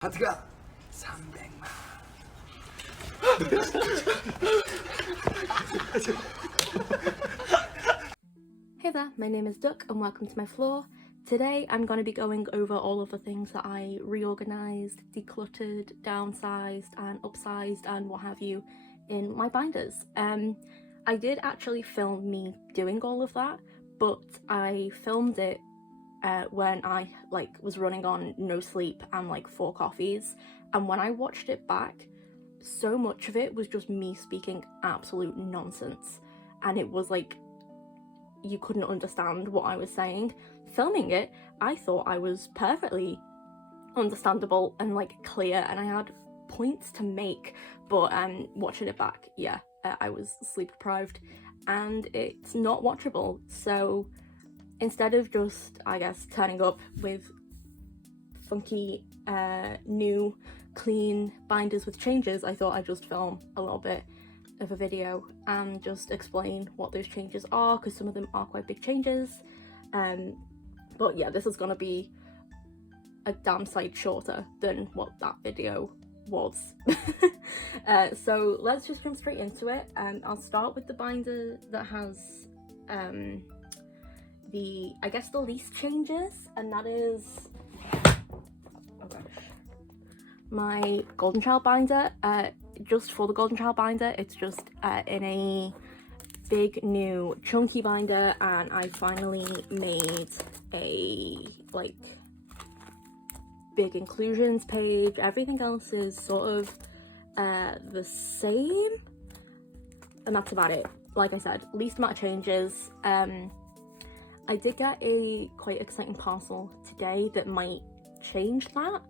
하트가 300만. Hey there, my name is Duck and welcome to my floor. Today I'm going to be going over all of the things that I reorganized, decluttered, downsized and upsized and what have you in my binders. I did actually film me doing all of that, but I filmed it when I was running on no sleep and 4 coffees, and when I watched it back, so much of it was just me speaking absolute nonsense, and it was you couldn't understand what I was saying. Filming it, I thought I was perfectly understandable and clear, and I had points to make, but watching it back, yeah, I was sleep deprived and it's not watchable. So instead of just, I guess, turning up with funky new clean binders with changes, I thought I'd just film a little bit of a video and just explain what those changes are, because some of them are quite big changes. But yeah, this is gonna be a damn sight shorter than what that video was. So let's just jump straight into it. I'll start with the binder that has I guess the least changes, and that is, oh gosh, my Golden Child binder. Just for the Golden Child binder, it's just in a big new chunky binder, and I finally made a big inclusions page. Everything else is sort of the same, and that's about it. Like I said, least amount of changes. I did get a quite exciting parcel today that might change that,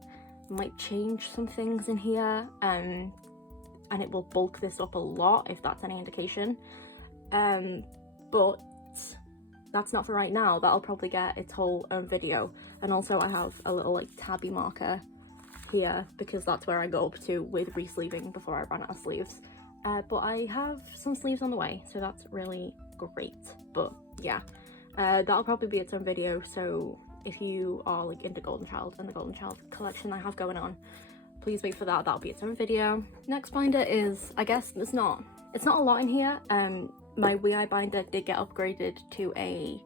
might change some things in here, and it will bulk this up a lot if that's any indication. But that's not for right now. That'll probably get its whole own video. And also I have a little tabby marker here because that's where I go up to with re-sleeving before I run out of sleeves. But I have some sleeves on the way, so that's really great. But yeah, that'll probably be its own video. So if you are into Golden Child and the Golden Child collection I have going on, please wait for that. That'll be its own video. Next binder is, I guess it's not a lot in here. My WeEye binder did get upgraded to I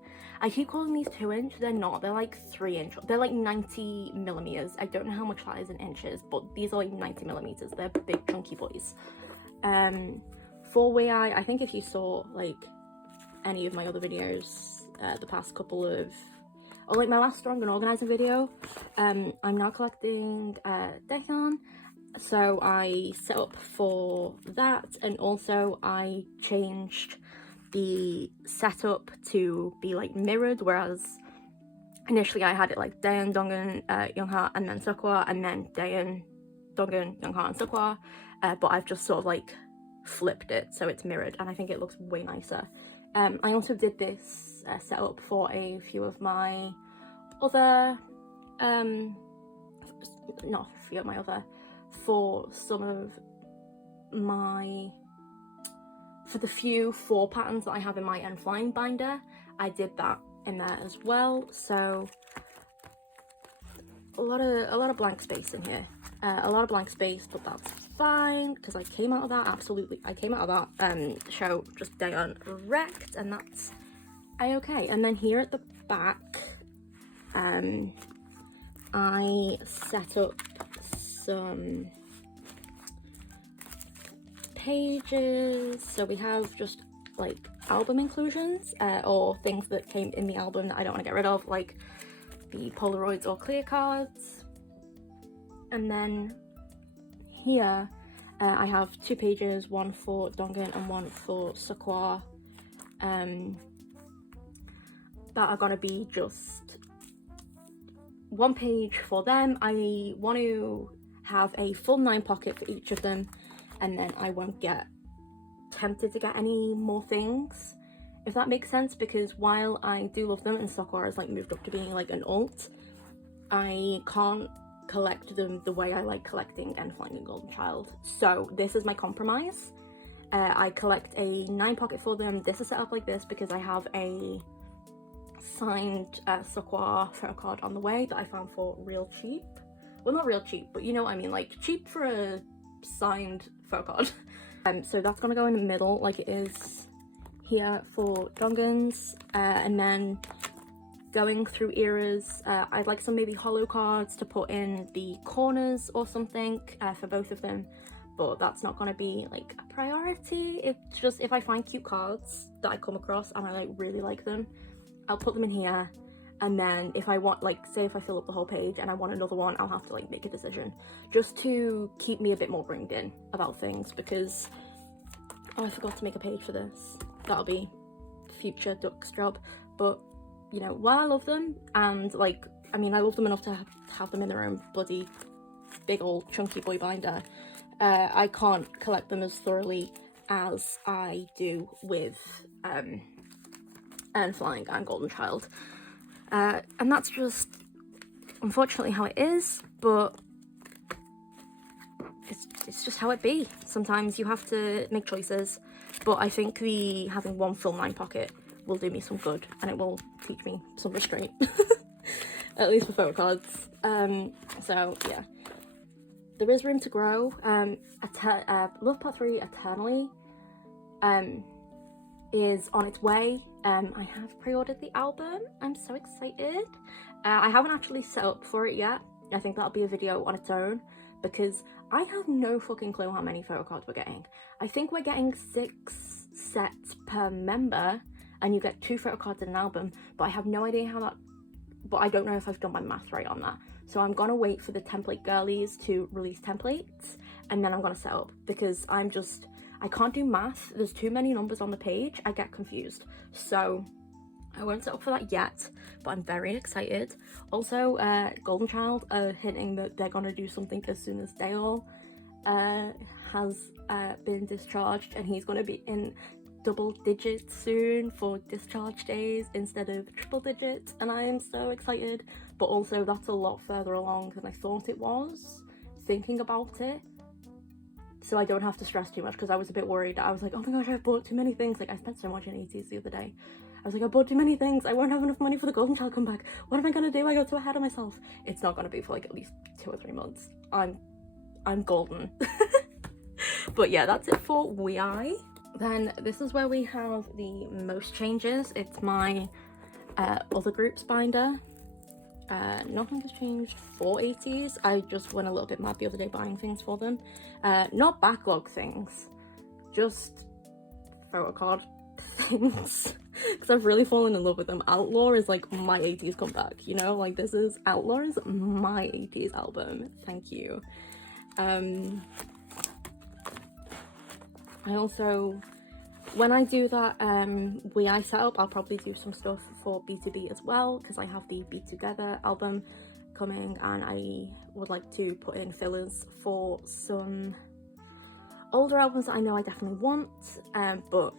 keep calling these 2-inch, they're not, they're 3-inch, they're 90 millimeters. I don't know how much that is in inches, but these are 90 millimeters. They're big chunky boys. For WeEye, I think if you saw any of my other videos, the past couple of, or my last strong and organizing video, I'm now collecting Decon, so I set up for that, and also I changed the setup to be mirrored, whereas initially I had it Daeun, Donghyun, Youngha, and then Seokwa, and then Daeun, Donghyun, Youngha, and Seokwa, but I've just sort of flipped it so it's mirrored, and I think it looks way nicer. I also did this setup for a few of my other, for some of my, for the few 4 patterns that I have in my N Flying binder, I did that in there as well. So a lot of blank space in here, a lot of blank space, but that's fine because I came out of that, absolutely, I came out of that show just Daeun wrecked, and that's a-okay. And then here at the back, I set up some pages. So we have just album inclusions, or things that came in the album that I don't want to get rid of, like the Polaroids or clear cards. And then here I have 2 pages, one for Donghyun and one for Seokwa, that are gonna be just 1 page for them. I want to have a full 9 pocket for each of them, and then I won't get tempted to get any more things, if that makes sense, because while I do love them and Seokwa has moved up to being an alt, I can't collect them the way I like collecting N Flying and Golden Child. So this is my compromise. I collect a 9 pocket for them. This is set up like this because I have a signed Seokwa photo card on the way that I found for real cheap well, not real cheap, but you know what I mean, like cheap for a signed photo card. So that's gonna go in the middle like it is here for Dongans, and then going through eras, I'd like some maybe hollow cards to put in the corners or something for both of them, but that's not going to be like a priority. It's just if I find cute cards that I come across and I like really like them, I'll put them in here, and then if I want, like say if I fill up the whole page and I want another one, I'll have to like make a decision just to keep me a bit more ringed in about things, because oh, I forgot to make a page for this. That'll be future Duck's job. But you know, while I love them, and like, I mean, I love them enough to have them in their own bloody big old chunky boy binder, I can't collect them as thoroughly as I do with Earn Flying and Golden Child. And that's just unfortunately how it is, but it's just how it be. Sometimes you have to make choices, but I think having one full 9 pocket will do me some good, and it will teach me some restraint, at least for photo cards. So yeah, there is room to grow. Love Part 3 Eternally is on its way. I have pre-ordered the album. I'm so excited. I haven't actually set up for it yet. I think that'll be a video on its own, because I have no fucking clue how many photo cards we're getting. I think we're getting 6 sets per member, and you get 2 photo cards in an album, but I have no idea how that, but I don't know if I've done my math right on that. So I'm gonna wait for the template girlies to release templates, and then I'm gonna set up, because I can't do math. There's too many numbers on the page. I get confused. So I won't set up for that yet, but I'm very excited. Also, Golden Child are hinting that they're gonna do something as soon as Dale has been discharged, and he's gonna be in double digits soon for discharge days instead of triple digits, and I am so excited. But also that's a lot further along than I thought it was, thinking about it, so I don't have to stress too much, because I was a bit worried. I was like, oh my gosh, I've bought too many things. Like, I spent so much in ATs the other day. I was like, I bought too many things. I won't have enough money for the Golden Child comeback. What am I gonna do? I got too ahead of myself. It's not gonna be for like at least 2 or 3 months. I'm golden. But yeah, that's it for WeI. Then this is where we have the most changes. It's my other groups binder. Nothing has changed for 80s. I just went a little bit mad the other day buying things for them. Not backlog things, just photo card things, because I've really fallen in love with them. Outlaw is like my 80s comeback, you know, like this is Outlaw is my 80s album. Thank you. I also, when I do that WeI setup, I'll probably do some stuff for B2B as well, because I have the Be Together album coming, and I would like to put in fillers for some older albums that I know I definitely want, but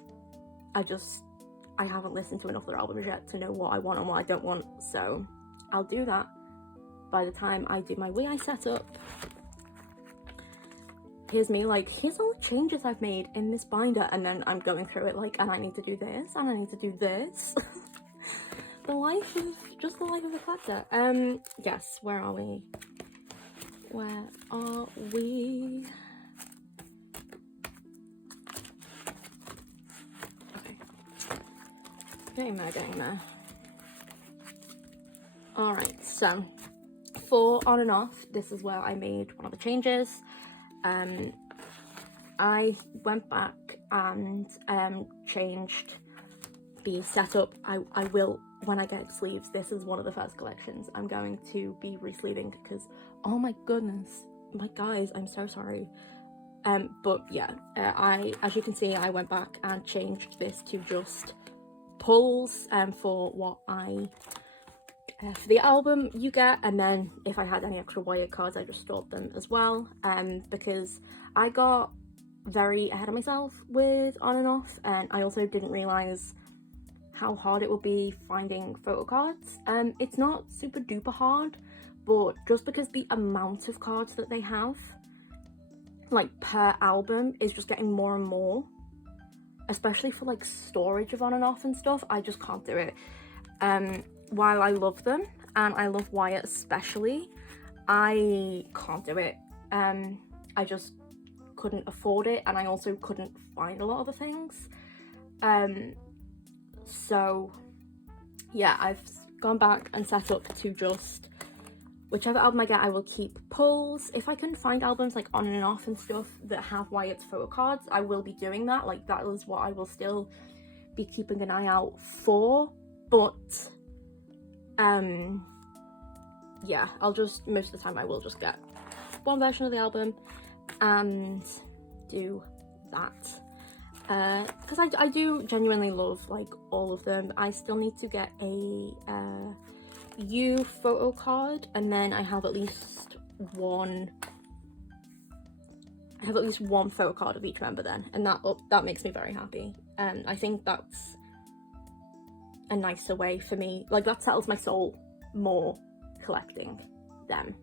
I haven't listened to enough of their albums yet to know what I want and what I don't want, so I'll do that by the time I do my WeI setup. Here's me like, here's all the changes I've made in this binder, and then I'm going through it like, and I need to do this, and I need to do this. The life of a collector. Yes, where are we? Where are we? Okay. Getting there. Alright, so for on and off, this is where I made one of the changes. I went back and changed the setup. I will, when I get sleeves, this is one of the first collections I'm going to be resleeving, because oh my goodness, my guys, I'm so sorry. But yeah, as you can see, I went back and changed this to just pulls for what for the album you get, and then if I had any extra wire cards, I just stored them as well, because I got very ahead of myself with on and off, and I also didn't realize how hard it would be finding photo cards. It's not super duper hard, but just because the amount of cards that they have, like per album, is just getting more and more, especially for like storage of on and off and stuff, I just can't do it. While I love them, and I love Wyatt especially, I can't do it. I just couldn't afford it, and I also couldn't find a lot of the things. So yeah, I've gone back and set up to just whichever album I get, I will keep pulls. If I can find albums like on and off and stuff that have wired photo cards, I will be doing that. Like, that is what I will still be keeping an eye out for. But yeah, I'll just, most of the time I will just get one version of the album and do that. Because I do genuinely love like all of them. I still need to get a U photo card, and then I have at least one photo card of each member then, and that makes me very happy. I think that's a nicer way for me, like that settles my soul more collecting them,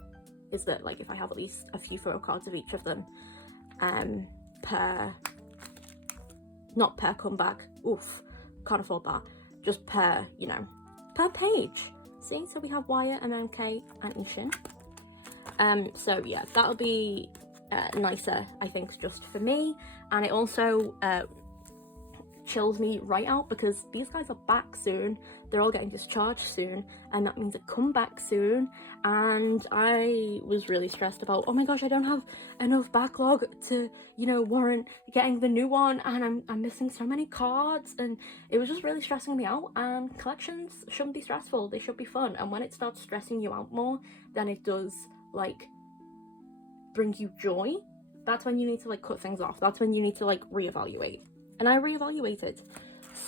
is that like if I have at least a few photo cards of each of them not per comeback, oof, can't afford that, just per, you know, per page. See, so we have Wire, MMK and Ishin. So yeah, that'll be nicer, I think, just for me. And it also chills me right out because these guys are back soon. They're all getting discharged soon, and that means a comeback soon. And I was really stressed about, oh my gosh, I don't have enough backlog to, you know, warrant getting the new one, and I'm missing so many cards, and it was just really stressing me out. And collections shouldn't be stressful, they should be fun. And when it starts stressing you out more than it does like bring you joy, that's when you need to like cut things off. That's when you need to like reevaluate. And I reevaluated.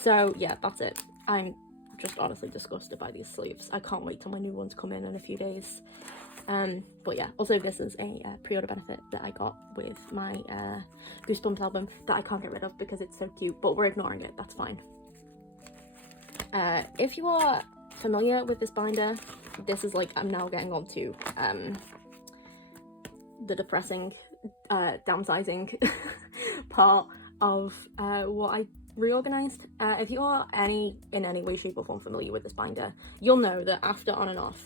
So yeah, that's it. I'm just honestly disgusted by these sleeves. I can't wait till my new ones come in a few days. But yeah, also this is a pre-order benefit that I got with my Goosebumps album that I can't get rid of because it's so cute, but we're ignoring it, that's fine. If you are familiar with this binder, this is like, I'm now getting on to the depressing downsizing part of what I reorganized. If you are in any way, shape or form familiar with this binder, you'll know that after on and off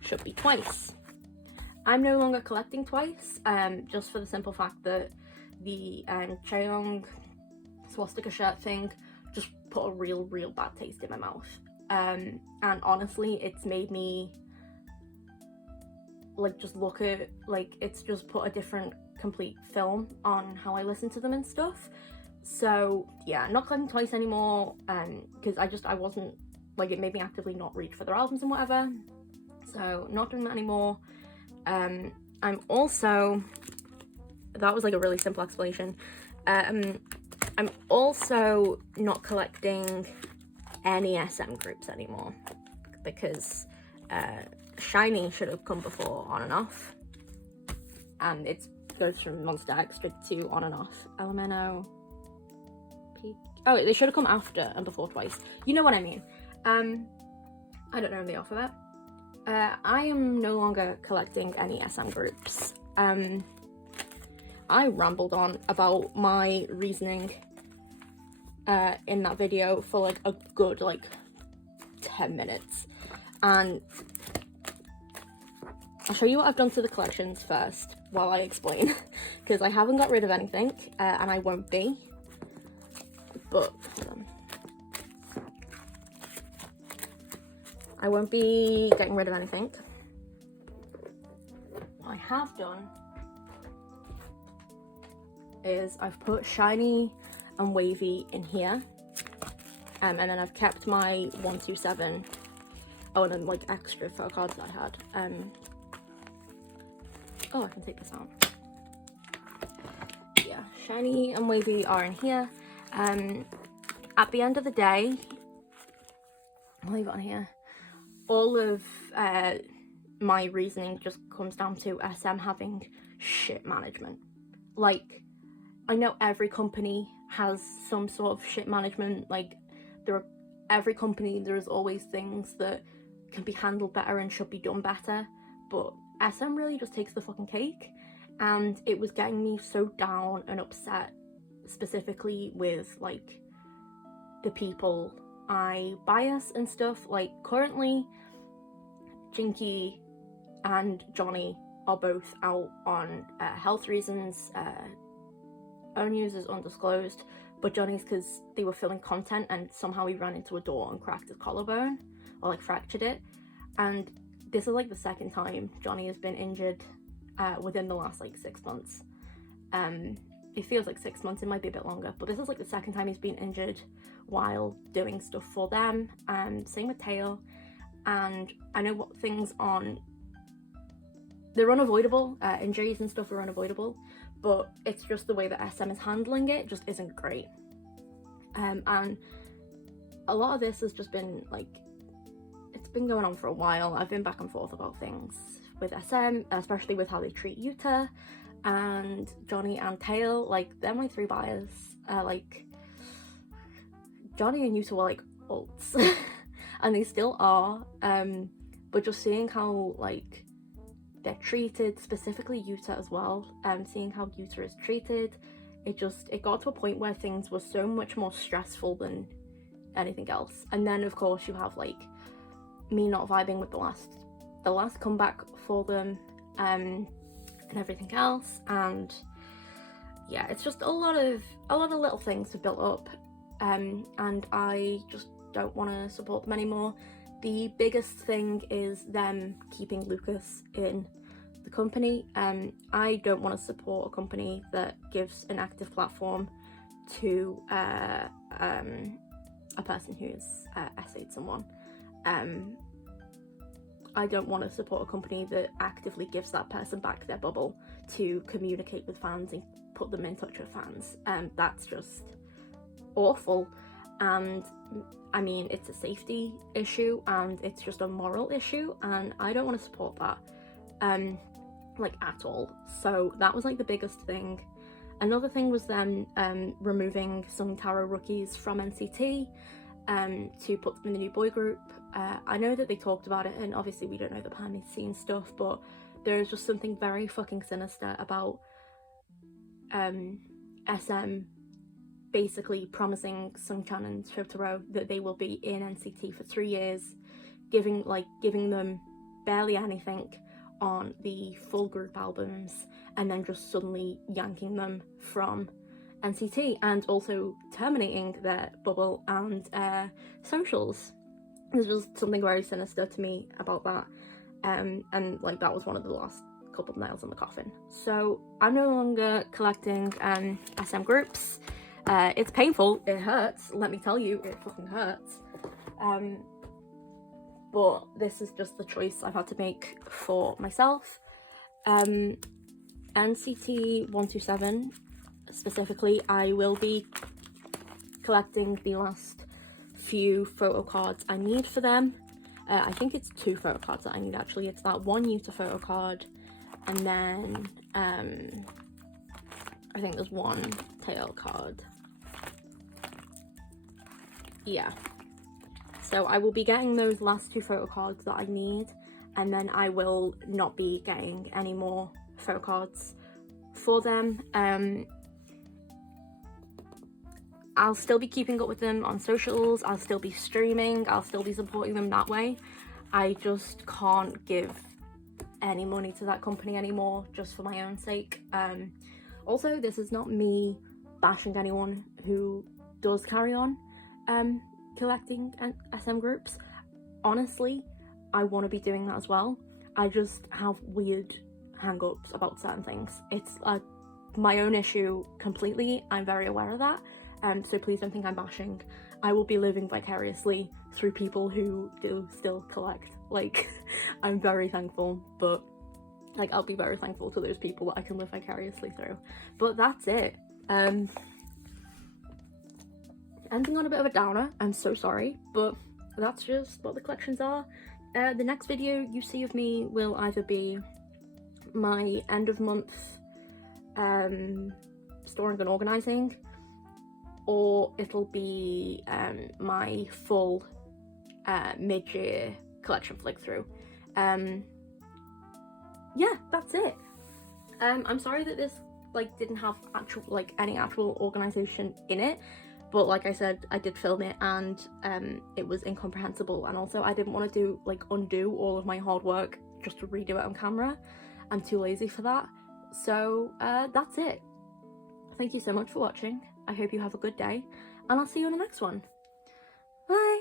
should be twice. I'm no longer collecting twice, just for the simple fact that the Chaeyoung swastika shirt thing just put a real bad taste in my mouth. And honestly, it's made me like just look at, like, it's just put a different complete film on how I listen to them and stuff. So yeah, not collecting twice anymore, because I wasn't, like, it made me actively not reach for their albums and whatever, so not doing that anymore. I'm also, that was like a really simple explanation. I'm also not collecting any SM groups anymore because Shiny should have come before on and off, and it goes from Monster X straight to on and off. Elemento, Peak. Oh, they should have come after and before twice. You know what I mean. I don't know the alphabet. I am no longer collecting any SM groups. I rambled on about my reasoning in that video for like a good like 10 minutes, and I'll show you what I've done to the collections first while I explain, because I haven't got rid of anything, and I won't be, but I won't be getting rid of anything. What I have done is I've put Shiny and Wavy in here, and then I've kept my 127, oh, and then like extra photo cards that I had. Oh, I can take this out. Yeah, Shiny and Wavy are in here. At the end of the day, I'll leave it on here. All of my reasoning just comes down to SM having shit management. Like, I know every company has some sort of shit management. Like, every company, there is always things that can be handled better and should be done better, but SM really just takes the fucking cake, and it was getting me so down and upset, specifically with like the people I bias and stuff. Like, currently Jinky and Johnny are both out on health reasons. Own users undisclosed, but Johnny's because they were filming content and somehow he ran into a door and cracked his collarbone, or like fractured it. And this is like the second time Johnny has been injured within the last like 6 months. It feels like 6 months, it might be a bit longer, but this is like the second time he's been injured while doing stuff for them. Same with Tail. And I know what things they're unavoidable, injuries and stuff are unavoidable, but it's just the way that SM is handling it just isn't great. And a lot of this has just been like, it's been going on for a while. I've been back and forth about things with SM, especially with how they treat Yuta and Johnny and Tail. Like, they're my three buyers. Like, Johnny and Yuta were like ults and they still are, but just seeing how like they're treated, specifically Yuta as well, seeing how Yuta is treated, it got to a point where things were so much more stressful than anything else. And then of course you have like me not vibing with the last comeback for them, and everything else. And yeah, it's just a lot of little things have built up, and I just don't want to support them anymore. The biggest thing is them keeping Lucas in the company. I don't want to support a company that gives an active platform to a person who's essayed someone. I don't want to support a company that actively gives that person back their bubble to communicate with fans and put them in touch with fans. That's just awful. And I mean, it's a safety issue and it's just a moral issue, and I don't want to support that like at all. So that was like the biggest thing. Another thing was them removing some Taro rookies from NCT to put them in the new boy group. I know that they talked about it, and obviously we don't know the behind the scenes stuff, but there is just something very fucking sinister about SM basically promising Sungchan and Shotaro that they will be in NCT for 3 years, giving them barely anything on the full group albums, and then just suddenly yanking them from NCT, and also terminating their bubble and socials. There's just something very sinister to me about that, and like that was one of the last couple of nails in the coffin. So I'm no longer collecting SM groups. It's painful, it hurts, let me tell you, it fucking hurts. But this is just the choice I've had to make for myself. NCT 127 specifically, I will be collecting the last few photo cards I need for them. I think it's 2 photo cards that I need actually. It's that one Yuta photo card, and then I think there's 1 Tail card. Yeah, so I will be getting those last 2 photo cards that I need, and then I will not be getting any more photo cards for them. I'll still be keeping up with them on socials, I'll still be streaming, I'll still be supporting them that way. I just can't give any money to that company anymore, just for my own sake. Also, this is not me bashing anyone who does carry on collecting SM groups. Honestly, I want to be doing that as well. I just have weird hang-ups about certain things. It's my own issue completely. I'm very aware of that. So please don't think I'm bashing. I will be living vicariously through people who do still collect. Like, I'm very thankful, but like, I'll be very thankful to those people that I can live vicariously through. But that's it. Ending on a bit of a downer, I'm so sorry, but that's just what the collections are. The next video you see of me will either be my end of month storing and organising, or it'll be my full mid-year collection flick through. Yeah, that's it. I'm sorry that this like didn't have any actual organisation in it, but like I said, I did film it and it was incomprehensible, and also I didn't want to undo all of my hard work just to redo it on camera. I'm too lazy for that. So that's it. Thank you so much for watching. I hope you have a good day, and I'll see you in the next one. Bye!